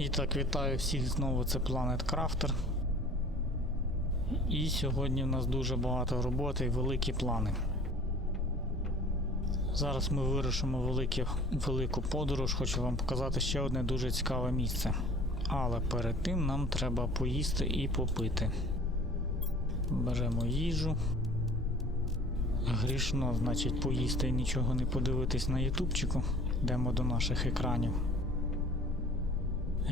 І так, вітаю всіх знову, це Planet Crafter. І сьогодні в нас дуже багато роботи і великі плани. Зараз ми вирушимо великі, велику подорож, хочу вам показати ще одне дуже цікаве місце. Але перед тим нам треба поїсти і попити. Беремо їжу. Грішно, значить, поїсти і нічого не подивитись на ютубчику. Йдемо до наших екранів.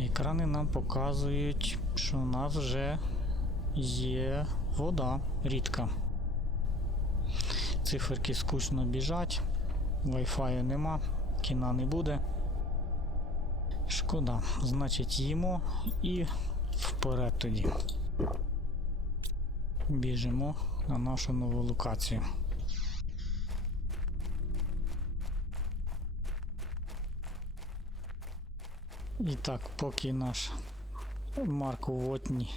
Екрани нам показують, що у нас вже є вода рідка. Циферки скучно біжать, Wi-Fi нема, кіна не буде. Шкода, значить їмо і вперед тоді. Біжимо на нашу нову локацію. І так, поки наш Марко Вотні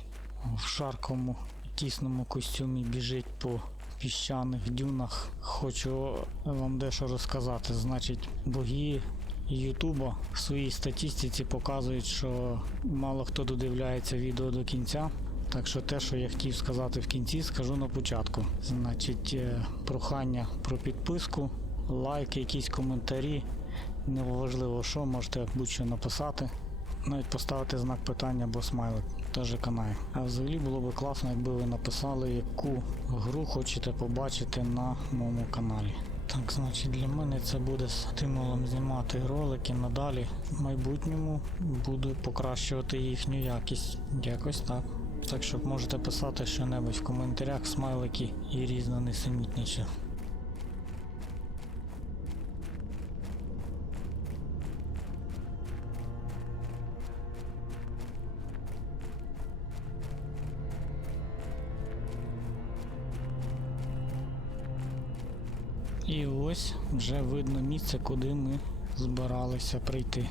в шаркому тісному костюмі біжить по піщаних дюнах, хочу вам дещо розказати. Значить, боги Ютуба в своїй статистиці показують, що мало хто додивляється відео до кінця. Так що те, що я хотів сказати в кінці, скажу на початку. Значить, е, прохання про підписку, лайк, якісь коментарі. Неважливо, що можете будь-що написати. Навіть поставити знак питання або смайлик, теж канає. А взагалі було б класно, якби ви написали, яку гру хочете побачити на моєму каналі. Так, значить, для мене це буде стимулом знімати ролики надалі. В майбутньому буду покращувати їхню якість. Якось так. Так що можете писати що-небудь в коментарях, смайлики і різно несамітніче. Ось вже видно місце, куди ми збиралися прийти.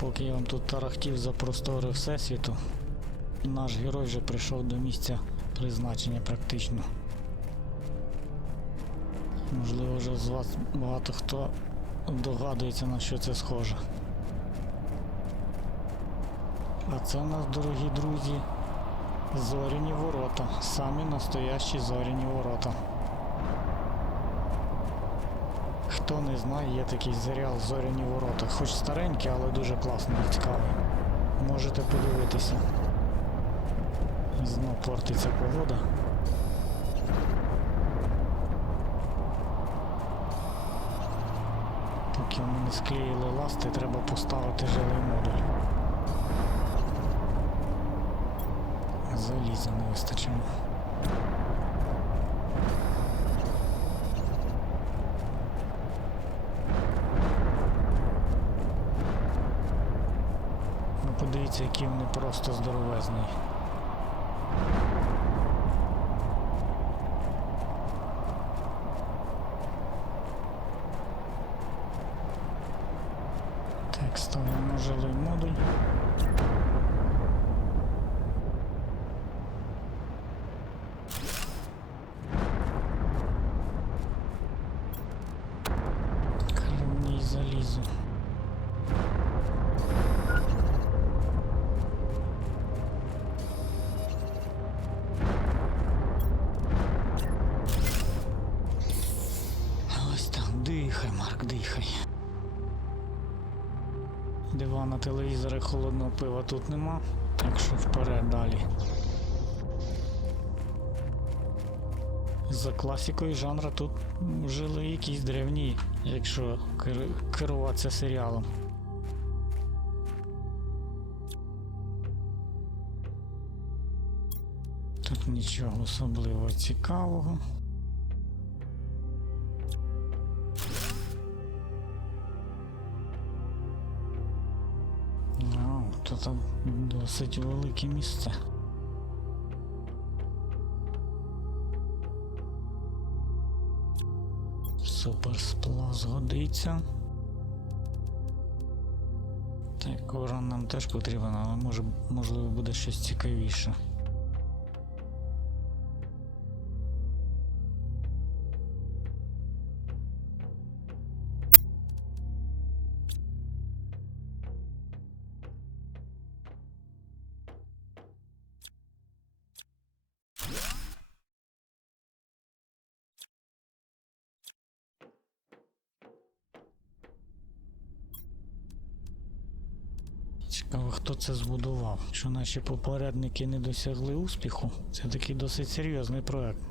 Поки я вам тут тарахтів за простори Всесвіту, наш герой вже прийшов до місця призначення практично. Можливо, вже з вас багато хто догадується на що це схоже. А це у нас, дорогі друзі, зоряні ворота. Самі настоящі зоряні ворота. Хто не знає, є такий серіал Зоряні ворота. Хоч старенький, але дуже класний і цікавий. Можете подивитися. Знов портиться погода. Поки вони склеїли ласти, треба поставити жилий модуль. Заліза не вистачило. Ну подивіться, який вони просто здоровезні. Дивана, телевізора, холодного пива тут нема, так що вперед далі. За класикою жанра тут жили якісь древні, якщо керуватися серіалом. Тут нічого особливо цікавого. Досить велике місце. Суперспло згодиться. Так, ворон нам теж потрібен, але може, можливо буде щось цікавіше. Це збудував. Що наші попередники не досягли успіху, це такий досить серйозний проект.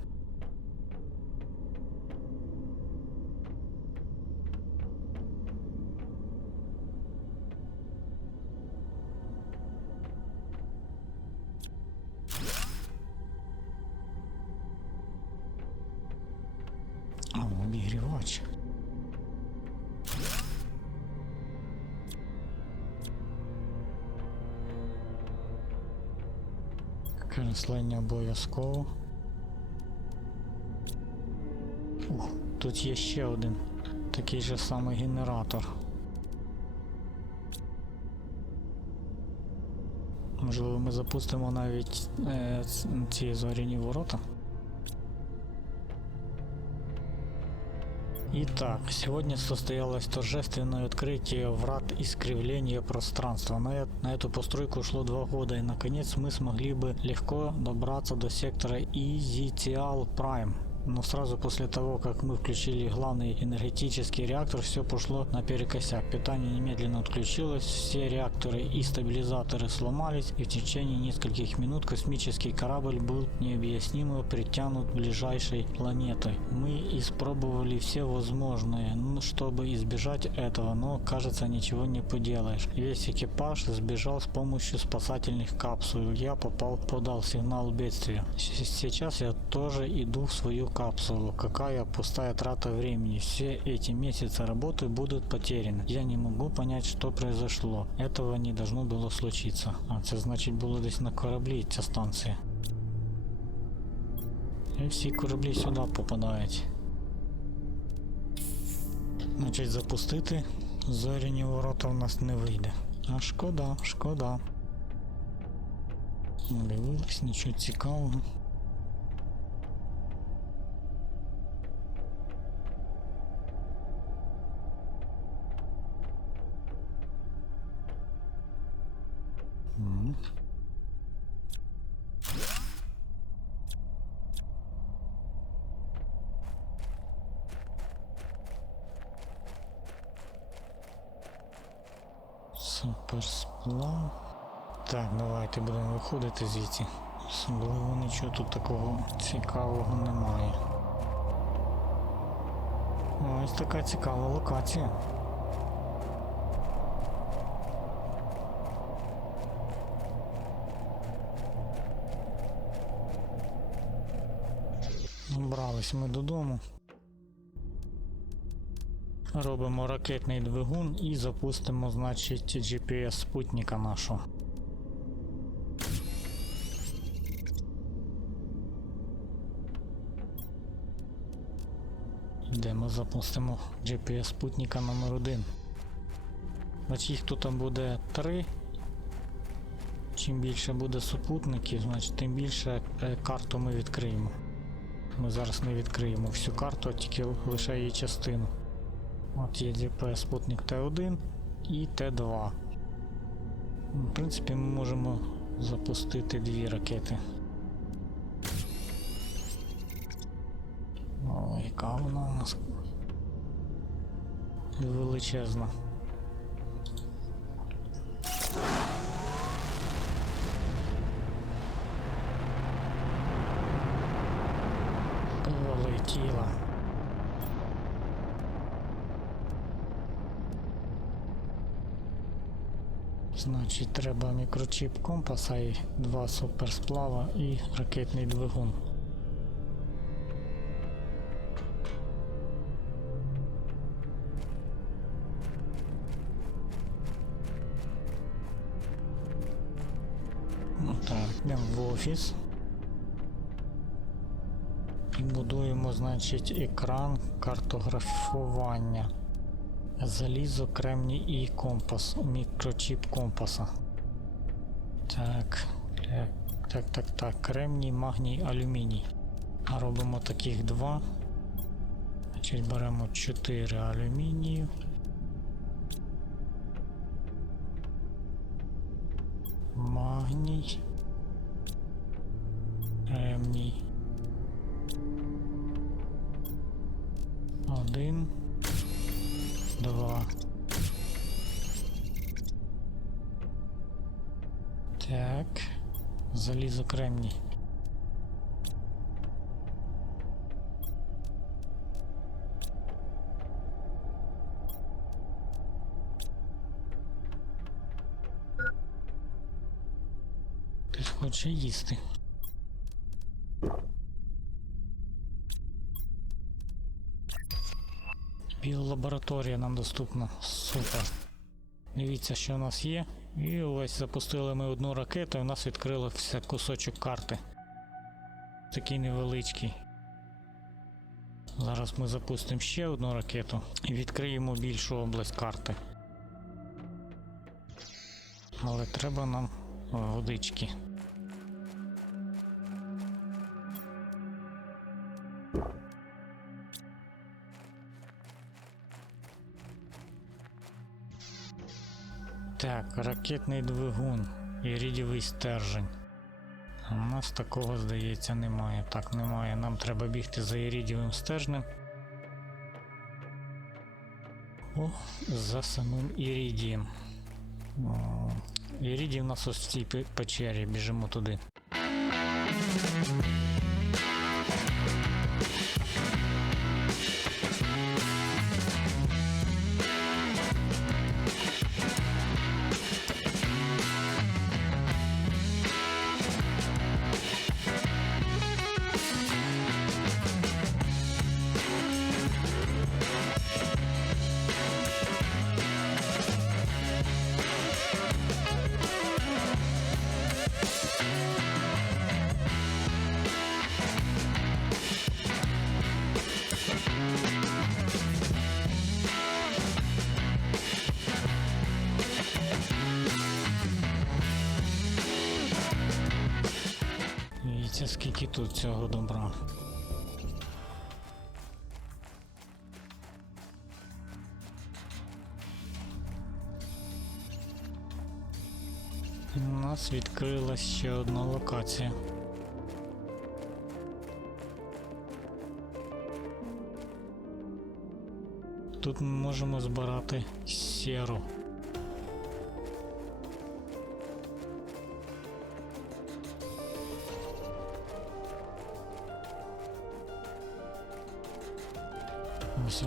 А, обігрівач. Креслення обов'язково. Ух, тут є ще один такий же самий генератор. Можливо, ми запустимо навіть е, ці зоряні ворота. Итак, сегодня состоялось торжественное открытие врат искривления пространства. На, э- на эту постройку ушло два года, и наконец мы смогли бы легко добраться до сектора EZTL Prime. Но сразу после того, как мы включили главный энергетический реактор, все пошло наперекосяк. Питание немедленно отключилось, все реакторы и стабилизаторы сломались, и в течение нескольких минут космический корабль был необъяснимо притянут ближайшей планетой. Мы испробовали все возможные, ну, чтобы избежать этого, но кажется ничего не поделаешь. Весь экипаж сбежал с помощью спасательных капсул. Я попал, подал сигнал бедствия. Сейчас я тоже иду в свою капсулу. Какая пустая трата времени. Все эти месяцы работы будут потеряны. Я не могу понять, что произошло. Этого не должно было случиться. А це значить було десь на кораблі ця станція. І всі кораблі сюди попадають. Значить, запустити зоряні ворота в нас не вийде. А шкода, шкода. Не Дивились, нічого цікавого. Цікава локація. Добрались ми додому. Робимо ракетний двигун і запустимо, значить, GPS спутника нашого. Де ми запустимо GPS спутника номер 1 Значить їх тут буде 3. Чим більше буде супутників, значить тим більше е, карту ми відкриємо. Ми зараз не відкриємо всю карту, а тільки лише її частину. От є GPS спутник Т1 і Т2. В принципі, ми можемо запустити дві ракети. О, яка вона у нас величезна. Полетіла. Значить, треба мікрочіп компаса і два суперсплава і ракетний двигун. Офіс. Будуємо, значить, екран картографування. Залізо, кремній і компас. Мікрочіп компаса. Так. Так, так, так. Кремній, магній, алюміній. Робимо таких два. Значить, беремо 4 алюмінію. Магній. Кремній. Один. Два. Залізо кремній. Хоче їсти. Біолабораторія нам доступна. Супер. Дивіться, що у нас є. І ось запустили ми одну ракету, і у нас відкрився кусочок карти. Такий невеличкий. Зараз ми запустимо ще одну ракету і відкриємо більшу область карти. Але треба нам водички. Ракетний двигун і рідєвий стержень. У нас такого, здається, немає. Так, немає. Нам треба бігти за ірідієвим стержнем. О, за самим ірідієм. Ірідій у нас ось в цій печері, біжимо туди. Дивіться, скільки тут цього добра. У нас відкрилась ще одна локація. Тут ми можемо збирати сіру. Ось.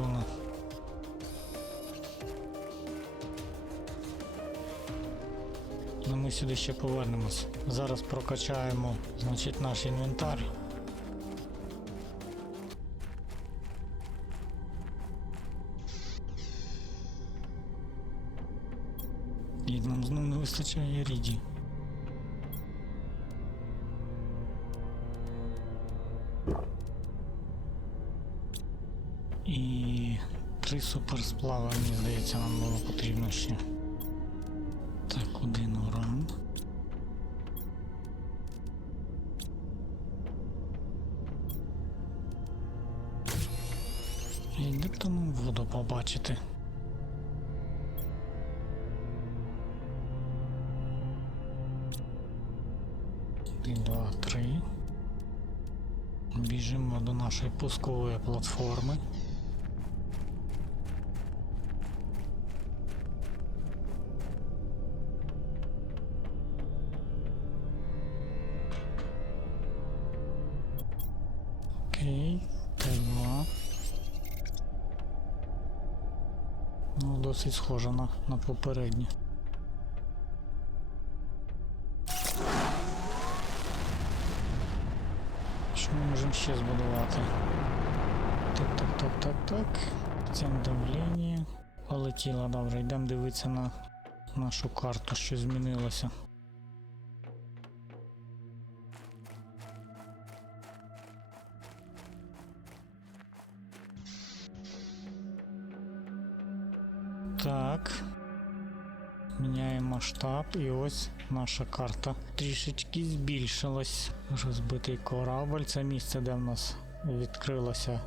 Ну, ми сюди ще повернемось. Зараз прокачаємо значить, наш інвентар. І нам знову не вистачає ріді. Три суперсплави, мені здається, нам було потрібно ще. Так, один уран. І де б то нам воду побачити? Один, два, три. Біжимо до нашої пускової платформи. Досить схоже на, на попереднє. Що ми можемо ще збудувати? Так, так, так, так, так. Цим давлення. Полетіло, добре, йдемо дивитися на нашу карту, що змінилося. І ось наша карта трішечки збільшилась. Розбитий корабль. Це місце, де в нас відкрилося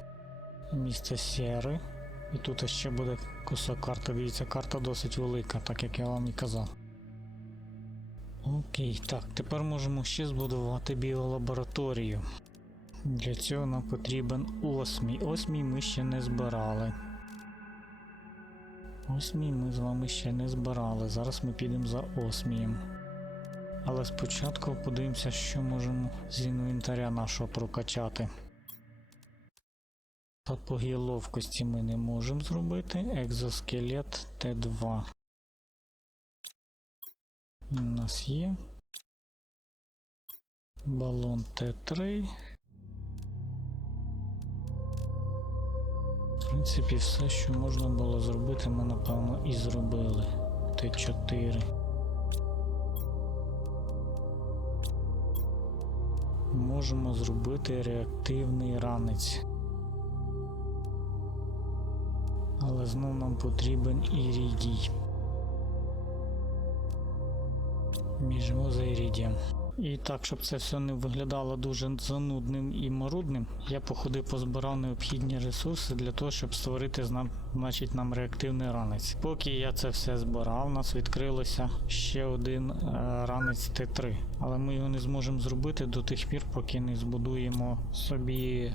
місце Сєри. І тут ще буде кусок карти. Дивіться, карта досить велика, так як я вам і казав. Окей, так, тепер можемо ще збудувати біолабораторію. Для цього нам потрібен осмій. Осмій ми ще не збирали. Осмій ми з вами ще не збирали. Зараз ми підемо за осмієм. Але спочатку подивимося, що можемо з інвентаря нашого прокачати. Сапоги ловкості ми не можемо зробити. Екзоскелет Т2. У нас є. Балон Т3. Принципі, все, що можна було зробити, ми напевно і зробили. Т4. Можемо зробити реактивний ранець. Але знов нам потрібен ірідій. Біжимо за ірідієм. І так, щоб це все не виглядало дуже занудним і марудним, я походив позбирав необхідні ресурси для того, щоб створити зна- значить, нам реактивний ранець. Поки я це все збирав, у нас відкрилося ще один е, ранець Т3. Але ми його не зможемо зробити до тих пір, поки не збудуємо собі е,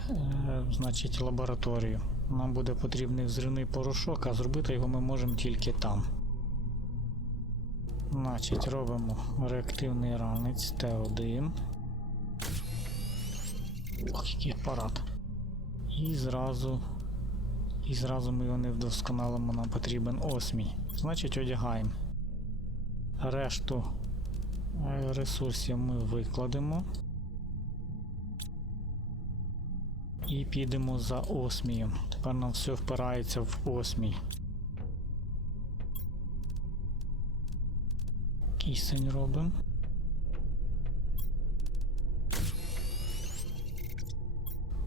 значить, лабораторію. Нам буде потрібний взривний порошок, а зробити його ми можемо тільки там. Значить, робимо реактивний ранець Т1. Ох, який апарат. І зразу. І зразу ми його не вдосконалимо, нам потрібен осмій. Значить, одягаємо. Решту е, ресурсів ми викладемо. І підемо за осмієм. Тепер нам все впирається в осмій. Кисень робимо.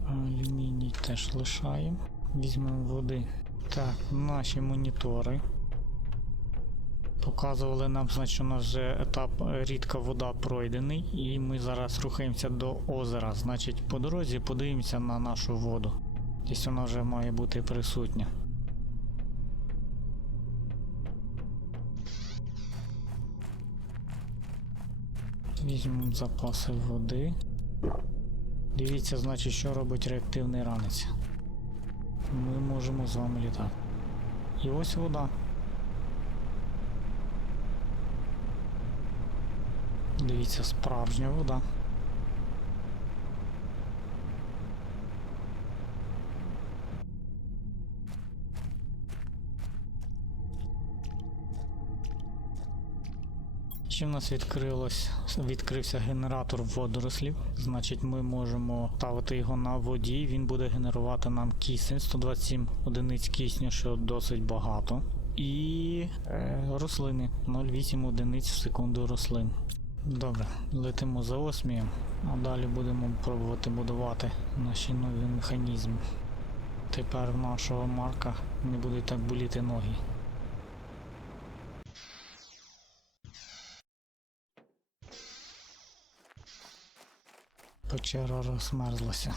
Алюміній теж лишаємо. Візьмемо води. Так, наші монітори. Показували нам, значить, у нас вже етап е, рідка вода пройдений, і ми зараз рухаємося до озера. Значить, по дорозі подивимося на нашу воду. Десь вона вже має бути присутня. Візьмемо запаси води. Дивіться, значить, що робить реактивний ранець. Ми можемо з вами літати. І ось вода. Дивіться, справжня вода. Ще в нас відкрилось, відкрився генератор водорослів. Значить, ми можемо ставити його на воді. Він буде генерувати нам кисень 127 одиниць кисню, що досить багато. І е, рослини 0,8 одиниць в секунду рослин. Добре, летимо за осмієм, а далі будемо пробувати будувати наші нові механізми. Тепер в нашого марка не будуть так боліти ноги. Печера розмерзлася.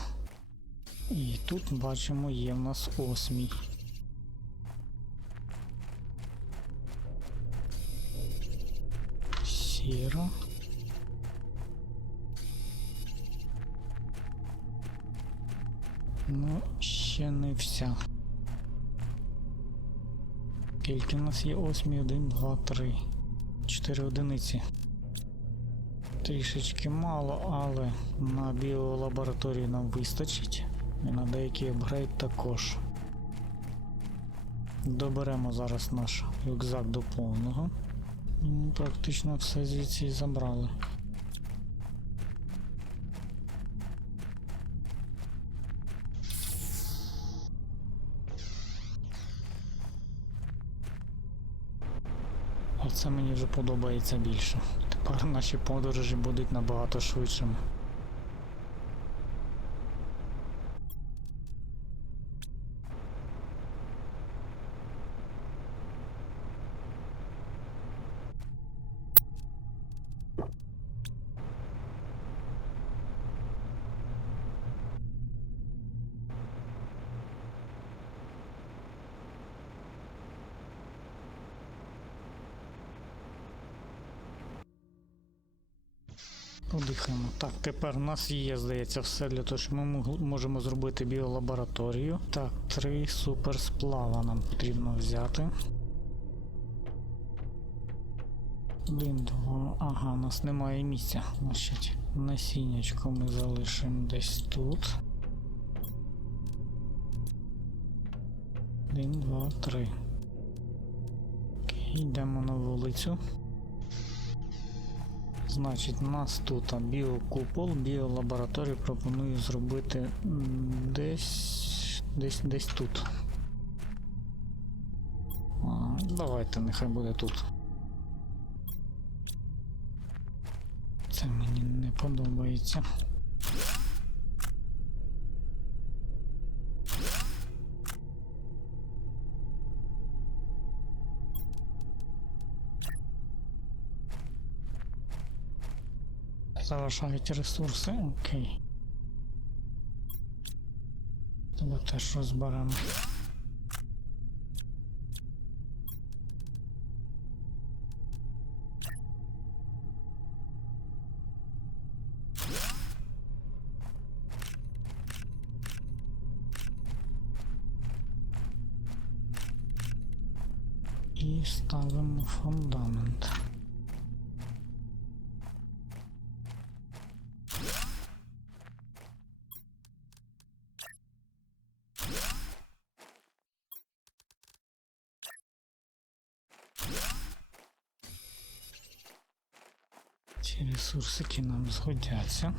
І тут бачимо є в нас осмій. Сіра. Ну, ще не вся. Скільки в нас є осмій? 1, 2, 3. 4 одиниці. Трішечки мало, але на біолабораторію нам вистачить. І на деякий апгрейд також. Доберемо зараз наш рюкзак до повного. Ну, Практично все звідси забрали. Оце мені вже подобається більше. Тепер наші подорожі будуть набагато швидшими. Подихаємо. Так, тепер у нас є, здається, все для того, щоб ми можемо зробити біолабораторію. Так, три суперсплава нам потрібно взяти. Один, два. Ага, у нас немає місця. Значить, насіннячко ми залишимо десь тут. Один, два, три. Окей, йдемо на вулицю. Значить, у нас тут біокупол, біолабораторію пропоную зробити десь. десь десь тут. Давайте, нехай буде тут. Це мені не подобається. Залишають ресурси, окей. Тебе теж розберемо. І ставимо фундамент. Ці нам згодяться.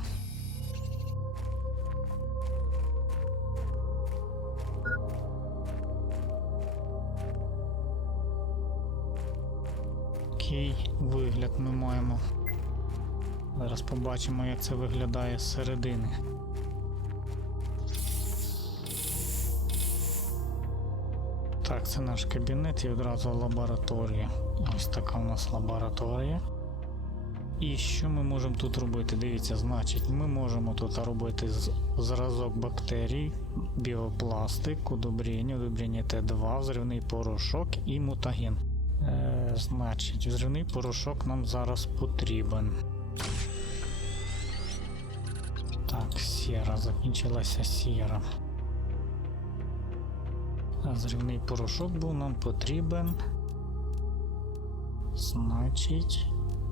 Окей, вигляд ми маємо. Зараз побачимо, як це виглядає зсередини. Так, це наш кабінет і одразу лабораторія. Ось така у нас лабораторія. І що ми можемо тут робити? Дивіться, значить, ми можемо тут робити зразок бактерій, біопластик, удобрення, удобрення Т2, взривний порошок і мутаген. Е, значить, взривний порошок нам зараз потрібен. Так, сіра, закінчилася сіра. Зривний порошок був нам потрібен. Значить,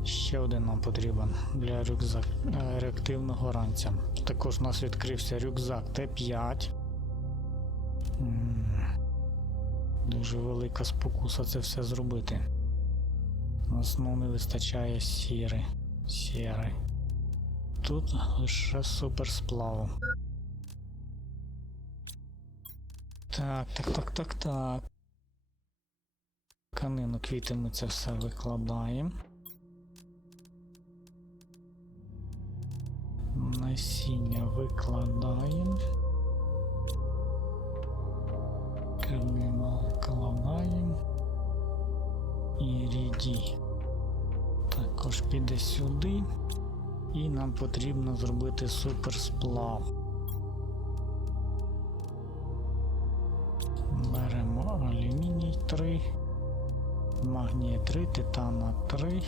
ще один нам потрібен для рюкзак е, реактивного ранця. Також у нас відкрився рюкзак Т5. Дуже велика спокуса це все зробити. Нас не вистачає сіри. Сіри. Тут лише суперсплаву. Так, так, так, так, так. Канину квіти ми це все викладаємо. Насіння викладаємо. Канину викладаємо. І ріді також піде сюди. І нам потрібно зробити суперсплав. Беремо алюміній 3, магнія 3, титана 3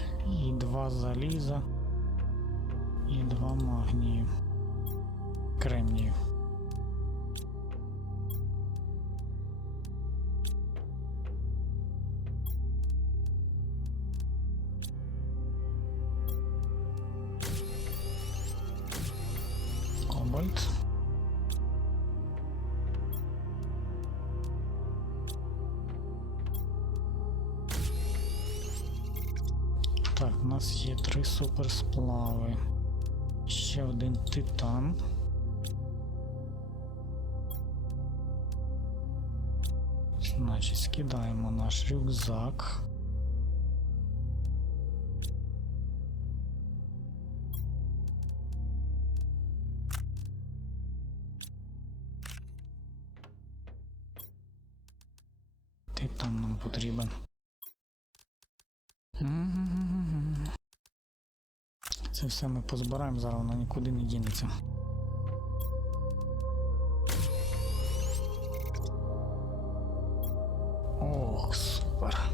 і 2 заліза і 2 магнію. Кремнію. Кобальт. Так, у нас є три суперсплави. Ще один титан. Значить, скидаємо наш рюкзак. Титан нам потрібен. Це все ми позбираємо, зараз воно нікуди не дінеться. Ох, супер.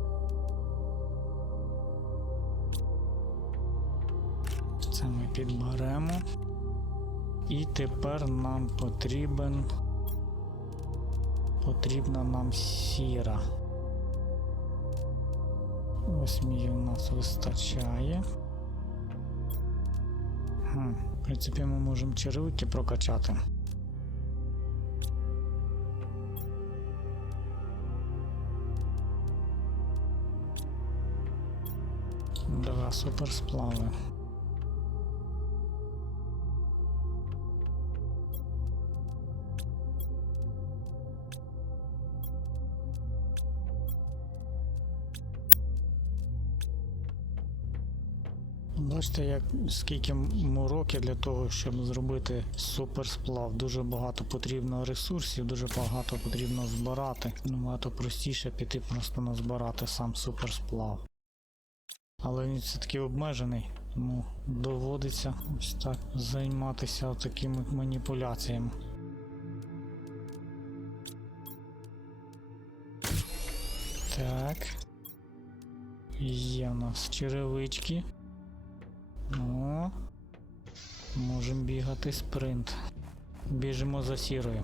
Це ми підберемо. І тепер нам потрібен. Потрібна нам сіра. Восьмі у нас вистачає. В принципі, ми можемо черевики прокачати. Два суперсплави. Бачите, як скільки м- років для того, щоб зробити суперсплав. Дуже багато потрібно ресурсів, дуже багато потрібно збирати. Набагато простіше піти просто назбирати сам суперсплав. Але він все-таки обмежений, тому доводиться ось так займатися такими маніпуляціями. Так. Є у нас черевички. О. Можемо бігати спринт. Біжимо за сірою.